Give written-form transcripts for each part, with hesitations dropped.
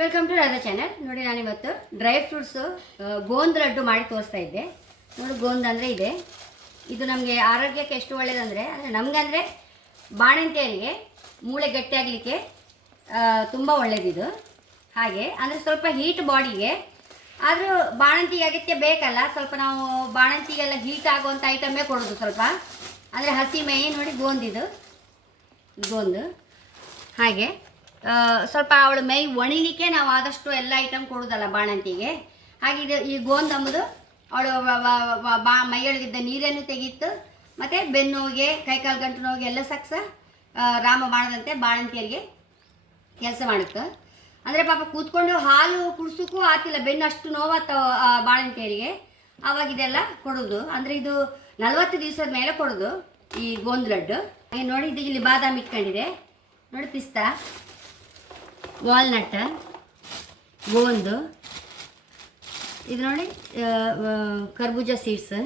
Welcome to Radha channel. ನೋಡಿ, ನಾನಿವತ್ತು dry fruits ಗೋಂದ್ ಲಡ್ಡು ಮಾಡಿ ತೋರಿಸ್ತಾ ಇದ್ದೆ. ನೋಡಿ, ಗೋಂದ್ ಅಂದರೆ ಇದೆ. ಇದು ನಮಗೆ ಆರೋಗ್ಯಕ್ಕೆ ಎಷ್ಟು ಒಳ್ಳೆಯದಂದರೆ, ನಮಗಂದರೆ ಬಾಣಂತಿಯರಿಗೆ ಮೂಳೆ ಗಟ್ಟಿಯಾಗಲಿಕ್ಕೆ ತುಂಬ ಒಳ್ಳೆಯದಿದು. ಹಾಗೆ ಅಂದರೆ ಸ್ವಲ್ಪ ಹೀಟ್ ಬಾಡಿಗೆ, ಆದರೂ ಬಾಣಂತಿಗೆ ಅಗತ್ಯ ಬೇಕಲ್ಲ, ಸ್ವಲ್ಪ ನಾವು ಬಾಣಂತಿಗೆಲ್ಲ ಹೀಟ್ ಆಗುವಂಥ ಐಟಮೇ ಕೊಡೋದು. ಸ್ವಲ್ಪ ಅಂದರೆ ಹಸಿ ಮೈ. ನೋಡಿ, ಗೋಂದಿದು ಗೋಂದು. ಹಾಗೆ ಸ್ವಲ್ಪ ಅವಳು ಮೈ ಒಣಿಲಿಕ್ಕೆ ನಾವು ಆದಷ್ಟು ಎಲ್ಲ ಐಟಮ್ ಕೊಡೋದಲ್ಲ ಬಾಣಂತಿಗೆ. ಹಾಗೆ ಇದು ಈ ಗೋಂದ್ ಅಂಬುದು ಅವಳು ಮೈಯೊಳಗಿದ್ದ ನೀರನ್ನು ತೆಗೀತು, ಮತ್ತು ಬೆನ್ನೋವಿಗೆ, ಕೈಕಾಲು ಗಂಟು ನೋವಿಗೆ ಎಲ್ಲ ಸಕ್ಸ ರಾಮ ಮಾಡದಂತೆ ಬಾಣಂತಿಯರಿಗೆ ಕೆಲಸ ಮಾಡುತ್ತೆ. ಅಂದರೆ ಪಾಪ ಕೂತ್ಕೊಂಡು ಹಾಲು ಕುಡಿಸೋಕ್ಕೂ ಆತಿಲ್ಲ, ಬೆನ್ನು ಅಷ್ಟು ನೋವಾಗ್ತಾವ ಬಾಣಂತಿಯರಿಗೆ. ಆವಾಗ ಇದೆಲ್ಲ ಕೊಡೋದು. ಅಂದರೆ ಇದು 40 ದಿವಸದ ಮೇಲೆ ಕೊಡೋದು ಈ ಗೋಂದ್ ಲಡ್ಡು. ನೋಡಿ, ಇದು ಇಲ್ಲಿ ಬಾದಾಮಿ ಇಟ್ಕೊಂಡಿದೆ. ನೋಡಿ, ಪಿಸ್ತಾ, ವಾಲ್ನಟ್, ಗೋಂದು. ಇದು ನೋಡಿ ಕರ್ಬೂಜ ಸೀಡ್ಸ್,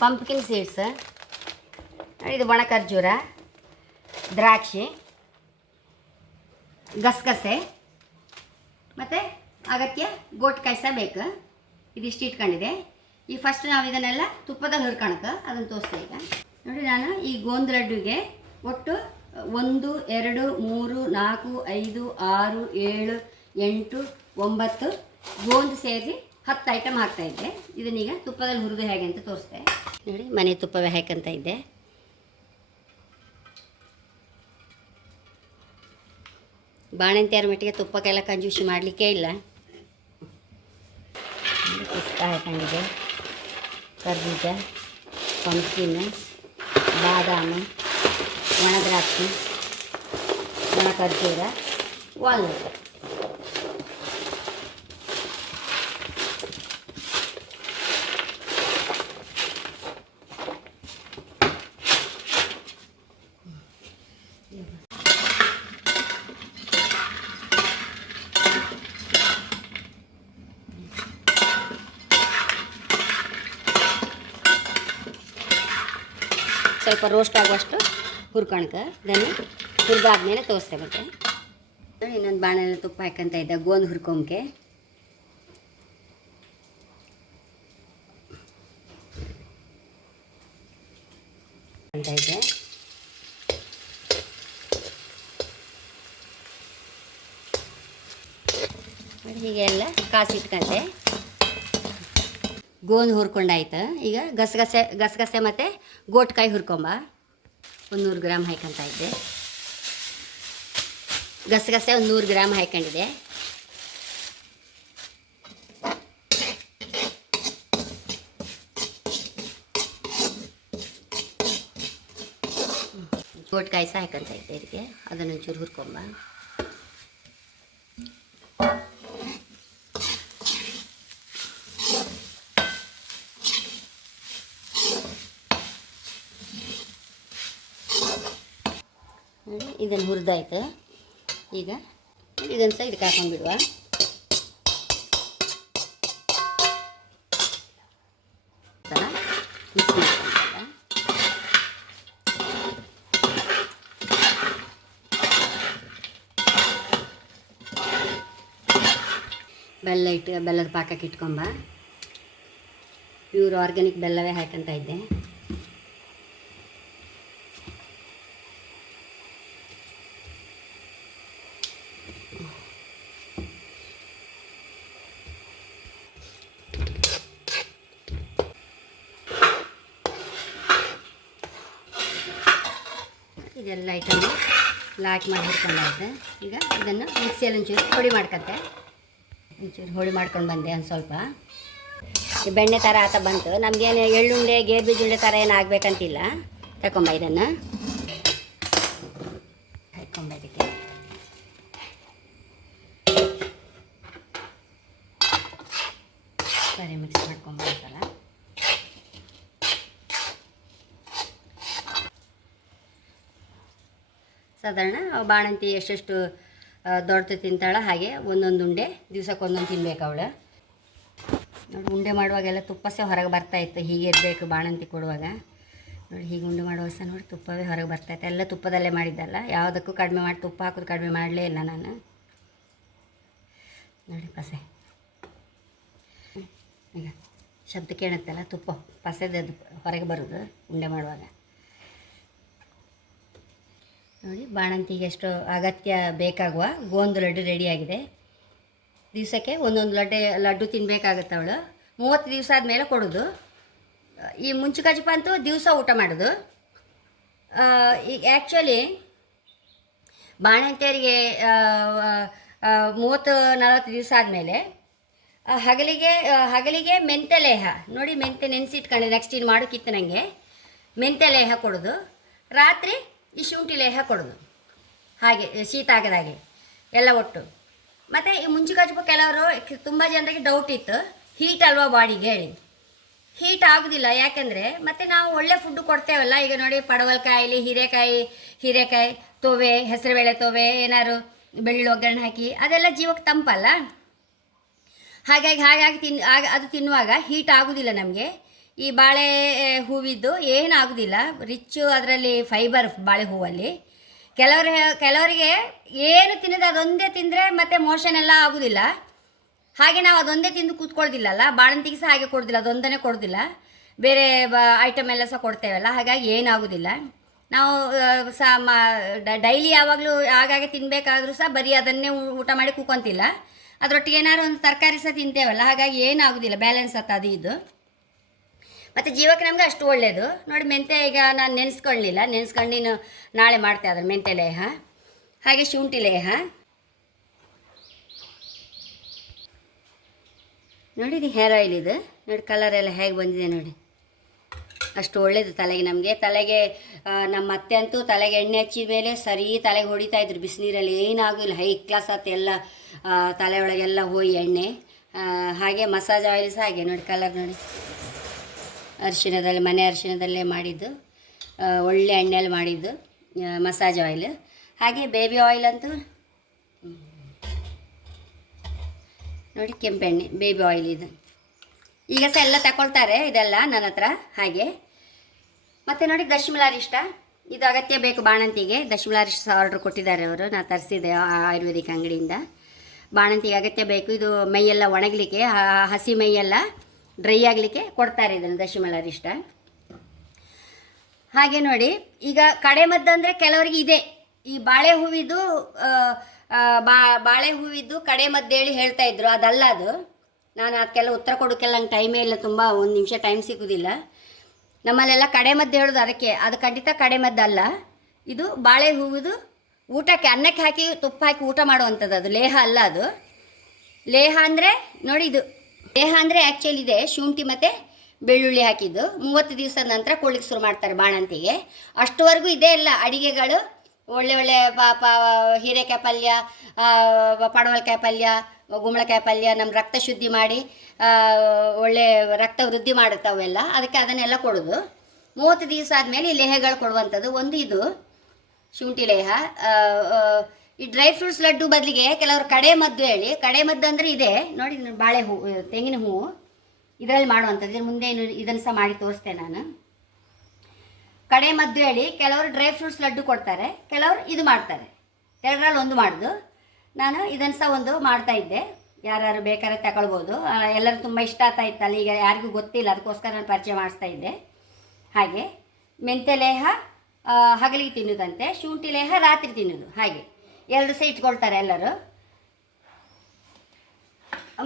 ಪಂಪ್ಕಿನ್ ಸೀಡ್ಸ್. ಇದು ಒಣ ಖರ್ಜೂರ, ದ್ರಾಕ್ಷಿ, ಗಸಗಸೆ, ಮತ್ತು ಅಗತ್ಯ ಗೋಟ್ಕಾಯಿ ಸಹ ಬೇಕು. ಇದಿಷ್ಟು ಇಟ್ಕೊಂಡಿದೆ. ಈ ಫಸ್ಟ್ ನಾವು ಇದನ್ನೆಲ್ಲ ತುಪ್ಪದಲ್ಲಿ ಹುರ್ಕೊಳಕ್ಕೆ ಅದನ್ನು ತೋರಿಸ್ತಾ ಈಗ. ನೋಡಿ, ನಾನು ಈ ಗೋಂದ್ ಲಡ್ಡುಗೆ ಒಟ್ಟು 1 2 3 4 5 6 7 8 9 ಗೋಂದ್ ಸೇರಿಸಿ 10 ಐಟಮ್ ಹಾಕ್ತಾಯಿದ್ದೆ. ಇದನ್ನೀಗ ತುಪ್ಪದಲ್ಲಿ ಹುರಿದು ಹೇಗೆ ಅಂತ ತೋರಿಸ್ತೆ. ನೋಡಿ, ಮನೆ ತುಪ್ಪವೇ ಹಾಕಂತ ಇದ್ದೆ. ಬಾಣಂತಿಯರ ಮಟ್ಟಿಗೆ ತುಪ್ಪಕ್ಕೆಲ್ಲ ಕಂಜೂಸಿ ಮಾಡಲಿಕ್ಕೆ ಇಲ್ಲ. ಪಿಸ್ತಾ ಹಾಕೊಂಡಿದೆ, ಕರ್ಬೂಜ, ಪಂಪ್ಕಿನ್, ಬಾದಾಮಿ, ಒಣ ದ್ರಾಕ್ಷಿ, ಒಣ ಖರ್ಜೂರ, ವಾಲ್ನಟ್. ಸ್ವಲ್ಪ ರೋಸ್ಟ್ ಆಗುವಷ್ಟು ಹುರ್ಕೊಳಕ್ಕೆ ಇದನ್ನು ಹುರಿದಾದ್ಮೇಲೆ ತೋರಿಸ್ತೇವೆ. ಮತ್ತೆ ಇನ್ನೊಂದು ಬಾಣಲೆ ತುಪ್ಪ ಹಾಕಂತ ಇದ್ದ ಗೋಂದ್ ಹುರ್ಕೊಂಬಕ್ಕೆ. ಅಂತ ಇದೆ. ಹೀಗೆಲ್ಲ ಕಾಸಿಟ್ಕಂತೆ ಗೋಂದ್ ಹುರ್ಕೊಂಡಾಯ್ತು. ಈಗ ಗಸಗಸೆ ಮತ್ತು ಗೋಟ್ಕಾಯಿ ಹುರ್ಕೊಂಬ 100 ಗ್ರಾಮ್ ಹಾಕಂತ ಇದ್ದೆ. ಗಸಗಸೆ 100 ಗ್ರಾಮ್ ಹಾಕೊಂಡಿದೆ. ಗೋಟ್ಕಾಯಿ ಸಹ ಹಾಕಂತ ಇದ್ದೆ. ಇದಕ್ಕೆ ಅದನ್ನೊಂಚೂರು ಹುರ್ಕೊಂಬ. ಇದನ್ನು ಹುರಿದಾಯ್ತು. ಈಗ ಇದನ್ನು ಸಹ ಇದಕ್ಕೆ ಹಾಕೊಂಡ್ಬಿಡುವ. ಮಿಕ್ಸ್ ಮಾಡ್ಕೊಂಡ ಬೆಲ್ಲದ ಪಾಕಕ್ಕೆ ಇಟ್ಕೊಂಬ. ಪ್ಯೂರ್ ಆರ್ಗ್ಯಾನಿಕ್ ಬೆಲ್ಲವೇ ಹಾಕಂತ ಇದ್ದೆ. ಇದೆಲ್ಲ ಐಟಮ್ ಲಾಕ್ ಮಾಡಿ ಹುರ್ಕೊಂಡಾಯ್ತು. ಈಗ ಇದನ್ನು ಮಿಕ್ಸಿಯಲ್ಲಿ ಒಂಚೂರು ಹೊಡಿ ಮಾಡ್ಕೊತೆ. ಒಂಚೂರು ಹೊಡಿ ಮಾಡ್ಕೊಂಡು ಬಂದೆ. ಒಂದು ಸ್ವಲ್ಪ ಬೆಣ್ಣೆ ಥರ ಆತ ಬಂತು. ನಮಗೇನು ಎಳ್ಳುಂಡೆ, ಗೇರು ಉಂಡೆ ಥರ ಏನು ಆಗಬೇಕಂತಿಲ್ಲ. ತಗೊಂಬ ಇದನ್ನು ಹಾಕೊಂಬ. ಇದಕ್ಕೆ ಸರಿ ಮಿಕ್ಸ್ ಮಾಡ್ಕೊಂಬ. ಒಂದ್ಸಲ ಸಾಧಾರಣ ಬಾಣಂತಿ ಎಷ್ಟೆಷ್ಟು ದೊಡ್ಡದು ತಿಂತಾಳ ಹಾಗೆ ಒಂದೊಂದು ಉಂಡೆ ದಿವ್ಸಕ್ಕೆ ಒಂದೊಂದು ತಿನ್ಬೇಕು ಅವಳು. ನೋಡಿ, ಉಂಡೆ ಮಾಡುವಾಗೆಲ್ಲ ತುಪ್ಪ ಸಹ ಹೊರಗೆ ಬರ್ತಾಯಿತ್ತು. ಹೀಗೆ ಇರಬೇಕು ಬಾಣಂತಿ ಕೊಡುವಾಗ. ನೋಡಿ, ಹೀಗೆ ಉಂಡೆ ಮಾಡುವಾಗ ಸಹ ನೋಡಿ ತುಪ್ಪವೇ ಹೊರಗೆ ಬರ್ತಾಯಿತ್ತು. ಎಲ್ಲ ತುಪ್ಪದಲ್ಲೇ ಮಾಡಿದ್ದಲ್ಲ, ಯಾವುದಕ್ಕೂ ಕಡಿಮೆ ಮಾಡಿ ತುಪ್ಪ ಹಾಕೋದು ಕಡಿಮೆ ಮಾಡಲೇ ಇಲ್ಲ ನಾನು. ನೋಡಿ ಪಸೆ ಈಗ ಶಬ್ದ ಕೇಳುತ್ತಲ್ಲ, ತುಪ್ಪ ಪಸೆದದು ಹೊರಗೆ ಬರೋದು ಉಂಡೆ ಮಾಡುವಾಗ. ನೋಡಿ ಬಾಣಂತಿಗೆ ಎಷ್ಟು ಅಗತ್ಯ ಬೇಕಾಗುವ ಗೋಂದು ಲಡ್ಡು ರೆಡಿಯಾಗಿದೆ. ದಿವಸಕ್ಕೆ ಒಂದೊಂದು ಲಡ್ಡು ತಿನ್ನಬೇಕಾಗುತ್ತೆ ಅವಳು. 30 ದಿವಸ ಆದಮೇಲೆ ಕೊಡೋದು. ಈ ಮುಂಚುಕಜ್ಜಪ್ಪ ಅಂತೂ ದಿವಸ ಊಟ ಮಾಡೋದು. ಈಗ ಆ್ಯಕ್ಚುಲಿ ಬಾಣಂತಿಯರಿಗೆ 30-40 ದಿವಸ ಆದಮೇಲೆ ಹಗಲಿಗೆ ಮೆಂತ್ಯ ಲೇಹ ನೋಡಿ, ಮೆಂತ್ಯ ನೆನೆಸಿಟ್ಕೊಂಡು ನೆಕ್ಸ್ಟ್ ಇನ್ನು ಮಾಡೋಕ್ಕಿತ್ತು ನನಗೆ. ಮೆಂತ್ಯ ಲೇಹ ಕೊಡೋದು, ರಾತ್ರಿ ಈ ಶುಂಠಿ ಲೇಹ ಕೊಡೋದು, ಹಾಗೆ ಶೀತ ಆಗದಾಗೆ ಎಲ್ಲ ಒಟ್ಟು. ಮತ್ತು ಈ ಮುಂಚುಕಜ್ಜಪ್ಪ ಕೆಲವರು ತುಂಬ ಜನರಿಗೆ ಡೌಟ್ ಇತ್ತು, ಹೀಟ್ ಅಲ್ವಾ ಬಾಡಿಗೆ ಹೇಳಿ. ಹೀಟ್ ಆಗೋದಿಲ್ಲ, ಯಾಕೆಂದರೆ ಮತ್ತು ನಾವು ಒಳ್ಳೆ ಫುಡ್ಡು ಕೊಡ್ತೇವಲ್ಲ. ಈಗ ನೋಡಿ ಪಡವಲಕಾಯಿ, ಹೀರೆಕಾಯಿ ತೊವೆ, ಹೆಸರುಬೇಳೆ ತೊವೆ, ಏನಾದ್ರು ಬೆಳ್ಳುಳ್ಳಿ ಒಗ್ಗರಣೆ ಹಾಕಿ ಅದೆಲ್ಲ ಜೀವಕ್ಕೆ ತಂಪಲ್ಲ. ಹಾಗಾಗಿ ಅದು ತಿನ್ನುವಾಗ ಹೀಟ್ ಆಗೋದಿಲ್ಲ ನಮಗೆ. ಈ ಬಾಳೆ ಹೂವಿದ್ದು ಏನಾಗೋದಿಲ್ಲ, ರಿಚ್ಚು ಅದರಲ್ಲಿ ಫೈಬರ್ ಬಾಳೆ ಹೂವಲ್ಲಿ. ಕೆಲವರಿಗೆ ಏನು ತಿನ್ನೋದು ಅದೊಂದೇ ತಿಂದರೆ ಮತ್ತು ಮೋಷನ್ ಎಲ್ಲ ಆಗೋದಿಲ್ಲ. ಹಾಗೆ ನಾವು ಅದೊಂದೇ ತಿಂದು ಕೂತ್ಕೊಳ್ಳೋದಿಲ್ಲಲ್ಲ, ಬಾಣಂತಿಗೆ ಸಹ ಹಾಗೆ ಕೊಡೋದಿಲ್ಲ, ಅದೊಂದನೇ ಕೊಡೋದಿಲ್ಲ, ಬೇರೆ ಐಟಮ್ ಎಲ್ಲ ಸಹ ಕೊಡ್ತೇವಲ್ಲ. ಹಾಗಾಗಿ ಏನಾಗೋದಿಲ್ಲ. ನಾವು ಡೈಲಿ ಯಾವಾಗಲೂ ಆಗಾಗ ತಿನ್ನಬೇಕಾದ್ರೂ ಸಹ ಬರೀ ಅದನ್ನೇ ಊಟ ಮಾಡಿ ಕೂಕೊಂತಿಲ್ಲ, ಅದರೊಟ್ಟಿಗೆ ಏನಾದ್ರು ಒಂದು ತರಕಾರಿ ಸಹ ತಿಂತೇವಲ್ಲ. ಹಾಗಾಗಿ ಏನಾಗೋದಿಲ್ಲ, ಬ್ಯಾಲೆನ್ಸ್ ಆಗ್ತದೆ ಅದು ಇದು. ಮತ್ತು ಜೀವಕ್ಕೆ ನಮಗೆ ಅಷ್ಟು ಒಳ್ಳೆಯದು. ನೋಡಿ ಮೆಂತ್ಯ ಈಗ ನಾನು ನೆನೆಸ್ಕೊಂಡು ನಾಳೆ ಮಾಡ್ತೆ ಅದನ್ನು ಮೆಂತ್ಯ ಲೇಹ. ಹಾಗೆ ಶುಂಠಿ ಲೇಹ ನೋಡಿ, ಇದು ಹೇರ್ ಆಯಿಲ್ ಇದು ನೋಡಿ, ಕಲರ್ ಎಲ್ಲ ಹೇಗೆ ಬಂದಿದೆ ನೋಡಿ, ಅಷ್ಟು ಒಳ್ಳೆಯದು ತಲೆಗೆ. ತಲೆಗೆ ನಮ್ಮ ಅತ್ತೆ ಅಂತೂ ತಲೆಗೆ ಎಣ್ಣೆ ಹಚ್ಚಿದ ಮೇಲೆ ಸರಿ ತಲೆಗೆ ಹೊಡಿತಾಯಿದ್ರು ಬಿಸಿನೀರಲ್ಲಿ, ಏನಾಗಿಲ್ಲ, ಹೈ ಕ್ಲಾಸ್ ಆಯ್ತು ಎಲ್ಲ ತಲೆ ಒಳಗೆಲ್ಲ ಹೋಗಿ ಎಣ್ಣೆ. ಹಾಗೆ ಮಸಾಜ್ ಆಯಿಲ್ ಸಹ ಹಾಗೆ ನೋಡಿ, ಕಲರ್ ನೋಡಿ, ಮನೆ ಅರಿಶಿಣದಲ್ಲೇ ಮಾಡಿದ್ದು, ಒಳ್ಳೆ ಎಣ್ಣೆಯಲ್ಲಿ ಮಾಡಿದ್ದು ಮಸಾಜ್ ಆಯಿಲ್. ಹಾಗೆ ಬೇಬಿ ಆಯಿಲ್ ಅಂತೂ ನೋಡಿ, ಕೆಂಪೆಣ್ಣೆ ಬೇಬಿ ಆಯಿಲ್ ಇದು. ಈಗ ಸಹ ಎಲ್ಲ ತಗೊಳ್ತಾರೆ ಇದೆಲ್ಲ ನನ್ನ ಹತ್ರ. ಹಾಗೆ ಮತ್ತು ನೋಡಿ ದಶಮೂಲಾರಿಷ್ಟ, ಇದು ಅಗತ್ಯ ಬೇಕು ಬಾಣಂತಿಗೆ. ದಶಮೂಲಾರಿಷ್ಟ ಆರ್ಡ್ರ್ ಕೊಟ್ಟಿದ್ದಾರೆ ಅವರು, ನಾನು ತರಿಸಿದೆ ಆಯುರ್ವೇದಿಕ್ ಅಂಗಡಿಯಿಂದ. ಬಾಣಂತಿಗೆ ಅಗತ್ಯ ಬೇಕು. ಇದು ಮೈಯೆಲ್ಲ ಒಣಗಲಿಕ್ಕೆ, ಹಸಿ ಮೈಯೆಲ್ಲ ಡ್ರೈ ಆಗಲಿಕ್ಕೆ ಕೊಡ್ತಾರೆ ಇದನ್ನು ದಶಮೂಲಾರಿಷ್ಟ. ಹಾಗೆ ನೋಡಿ, ಈಗ ಕಡೆಮದ್ದು ಅಂದರೆ ಕೆಲವರಿಗೆ ಇದೆ, ಈ ಬಾಳೆ ಹೂವಿದ್ದು ಕಡೆಮದ್ದೇಳಿ ಹೇಳ್ತಾ ಇದ್ರು, ಅದಲ್ಲ ಅದು. ನಾನು ಅದಕ್ಕೆಲ್ಲ ಉತ್ತರ ಕೊಡೋಕ್ಕೆಲ್ಲ ನಂಗೆ ಟೈಮೇ ಇಲ್ಲ, ತುಂಬ ಒಂದು ನಿಮಿಷ ಟೈಮ್ ಸಿಗೋದಿಲ್ಲ. ನಮ್ಮಲ್ಲೆಲ್ಲ ಕಡೆಮದ್ದು ಹೇಳೋದು ಅದಕ್ಕೆ, ಅದು ಖಂಡಿತ ಕಡೆಮದ್ದಲ್ಲ. ಇದು ಬಾಳೆ ಹೂವಿದು ಊಟಕ್ಕೆ, ಅನ್ನಕ್ಕೆ ಹಾಕಿ ತುಪ್ಪ ಹಾಕಿ ಊಟ ಮಾಡುವಂಥದ್ದು, ಅದು ಲೇಹ ಅಲ್ಲ. ಅದು ಲೇಹ ಅಂದರೆ ನೋಡಿ, ಇದು ಲೇಹ ಅಂದರೆ ಆ್ಯಕ್ಚುಲಿ ಇದೆ ಶುಂಠಿ ಮತ್ತು ಬೆಳ್ಳುಳ್ಳಿ ಹಾಕಿದ್ದು. 30 ದಿವಸದ ನಂತರ ಕೊಡ್ಲಿಕ್ಕೆ ಶುರು ಮಾಡ್ತಾರೆ ಬಾಣಂತಿಗೆ. ಅಷ್ಟುವರೆಗೂ ಇದೇ ಎಲ್ಲ ಅಡಿಗೆಗಳು, ಒಳ್ಳೆ ಹೀರೆಕಾಯಿ ಪಲ್ಯ, ಪಡವಲಕಾಯಿ ಪಲ್ಯ, ಗುಂಬಳಕಾಯಿ ಪಲ್ಯ, ನಮ್ಮ ರಕ್ತ ಶುದ್ಧಿ ಮಾಡಿ ಒಳ್ಳೆ ರಕ್ತ ವೃದ್ಧಿ ಮಾಡುತ್ತೆ ಅವೆಲ್ಲ. ಅದಕ್ಕೆ ಅದನ್ನೆಲ್ಲ ಕೊಡೋದು. 30 ದಿವಸ ಆದಮೇಲೆ ಈ ಲೇಹಗಳು ಕೊಡುವಂಥದ್ದು. ಒಂದು ಇದು ಶುಂಠಿ ಲೇಹ. ಈ ಡ್ರೈ ಫ್ರೂಟ್ಸ್ ಲಡ್ಡು ಬದಲಿಗೆ ಕೆಲವರು ಕಡೆಮದ್ದು ಹೇಳಿ, ಕಡೆಮದ್ದು ಅಂದರೆ ಇದೆ ನೋಡಿ, ಬಾಳೆ ಹೂವು, ತೆಂಗಿನ ಹೂವು ಇದರಲ್ಲಿ ಮಾಡುವಂಥದ್ದು. ಇದ್ರ ಮುಂದೆ ಇದನ್ನು ಸಹ ಮಾಡಿ ತೋರಿಸ್ತೇನೆ ನಾನು. ಕಡೆಮದ್ದು ಹೇಳಿ ಕೆಲವರು ಡ್ರೈ ಫ್ರೂಟ್ಸ್ ಲಡ್ಡು ಕೊಡ್ತಾರೆ, ಕೆಲವರು ಇದು ಮಾಡ್ತಾರೆ. ಎರಡರಲ್ಲಿ ಒಂದು ಮಾಡೋದು. ನಾನು ಇದನ್ನು ಸಹ ಒಂದು ಮಾಡ್ತಾಯಿದ್ದೆ, ಯಾರು ಬೇಕಾದ್ರೆ ತಗೊಳ್ಬೋದು. ಎಲ್ಲರೂ ತುಂಬ ಇಷ್ಟ ಆಗ್ತಾ ಇತ್ತಲ್ಲ, ಈಗ ಯಾರಿಗೂ ಗೊತ್ತಿಲ್ಲ, ಅದಕ್ಕೋಸ್ಕರ ನಾನು ಪರಿಚಯ ಮಾಡಿಸ್ತಾ ಇದ್ದೆ. ಹಾಗೆ ಮೆಂತ್ಯ ಲೇಹ ಹಗಲಿಗೆ ತಿನ್ನೋದಂತೆ, ಶುಂಠಿ ಲೇಹ ರಾತ್ರಿ ತಿನ್ನೋದು. ಹಾಗೆ ಎರಡು ಸಹ ಇಟ್ಕೊಳ್ತಾರೆ ಎಲ್ಲರೂ.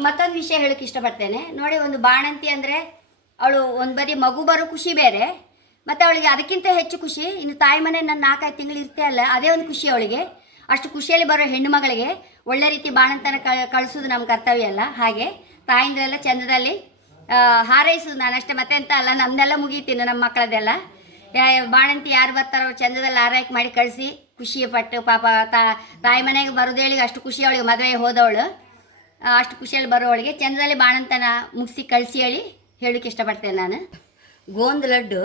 ಮತ್ತೊಂದು ವಿಷಯ ಹೇಳೋಕ್ಕೆ ಇಷ್ಟಪಡ್ತೇನೆ ನೋಡಿ, ಒಂದು ಬಾಣಂತಿ ಅಂದರೆ ಅವಳು ಒಂದು ಬರೀ ಮಗು ಬರೋ ಖುಷಿ ಬೇರೆ, ಮತ್ತು ಅವಳಿಗೆ ಅದಕ್ಕಿಂತ ಹೆಚ್ಚು ಖುಷಿ ಇನ್ನು ತಾಯಿ ಮನೆ ನನ್ನ 4-5 ತಿಂಗಳು ಇರ್ತೇ ಅಲ್ಲ, ಅದೇ ಒಂದು ಖುಷಿ ಅವಳಿಗೆ. ಅಷ್ಟು ಖುಷಿಯಲ್ಲಿ ಬರೋ ಹೆಣ್ಣು ಮಗಳಿಗೆ ಒಳ್ಳೆ ರೀತಿ ಬಾಣಂತನ ಕಳಿಸೋದು ನಮ್ಮ ಕರ್ತವ್ಯ ಅಲ್ಲ. ಹಾಗೆ ತಾಯಿಂದ್ರೆಲ್ಲ ಚಂದದಲ್ಲಿ ಹಾರೈಸೋದು ನಾನಷ್ಟೇ, ಮತ್ತೆ ಅಂತ ಅಲ್ಲ. ನಮ್ಮನ್ನೆಲ್ಲ ಮುಗೀತೀನಿ, ನಮ್ಮ ಮಕ್ಕಳದೆಲ್ಲ. ಬಾಣಂತಿ ಯಾರು ಬರ್ತಾರೋ ಚಂದದಲ್ಲಿ ಆರೈಕೆ ಮಾಡಿ ಕಳಿಸಿ, ಖುಷಿ ಪಟ್ಟು ಪಾಪ ತಾಯಿ ಮನೆಗೆ ಬರೋದೇಳಿಗೆ ಅಷ್ಟು ಖುಷಿ ಅವಳಿಗೆ. ಮದುವೆ ಹೋದವಳು ಅಷ್ಟು ಖುಷಿಯಲ್ಲಿ ಬರೋವಳಿಗೆ ಚಂದದಲ್ಲಿ ಬಾಣಂತನ ಮುಗಿಸಿ ಕಳಿಸಿ ಹೇಳೋಕ್ಕೆ ಇಷ್ಟಪಡ್ತೇನೆ ನಾನು. ಗೋಂದು ಲಡ್ಡು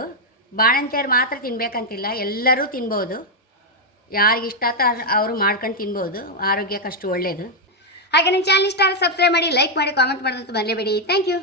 ಬಾಣಂತಿಯರು ಮಾತ್ರ ತಿನ್ನಬೇಕಂತಿಲ್ಲ, ಎಲ್ಲರೂ ತಿನ್ಬೋದು. ಯಾರಿಗಿಷ್ಟ ಆತ ಅವರು ಮಾಡ್ಕೊಂಡು ತಿನ್ಬೋದು, ಆರೋಗ್ಯಕ್ಕೆ ಅಷ್ಟು ಒಳ್ಳೆಯದು. ಹಾಗೆ ನನ್ನ ಚಾನಲ್ ಇಷ್ಟ ಆದರೆ ಸಬ್ಸ್ಕ್ರೈಬ್ ಮಾಡಿ, ಲೈಕ್ ಮಾಡಿ, ಕಾಮೆಂಟ್ ಮಾಡೋದಂತೂ ಮರೆಯಬೇಡಿ. Thank you.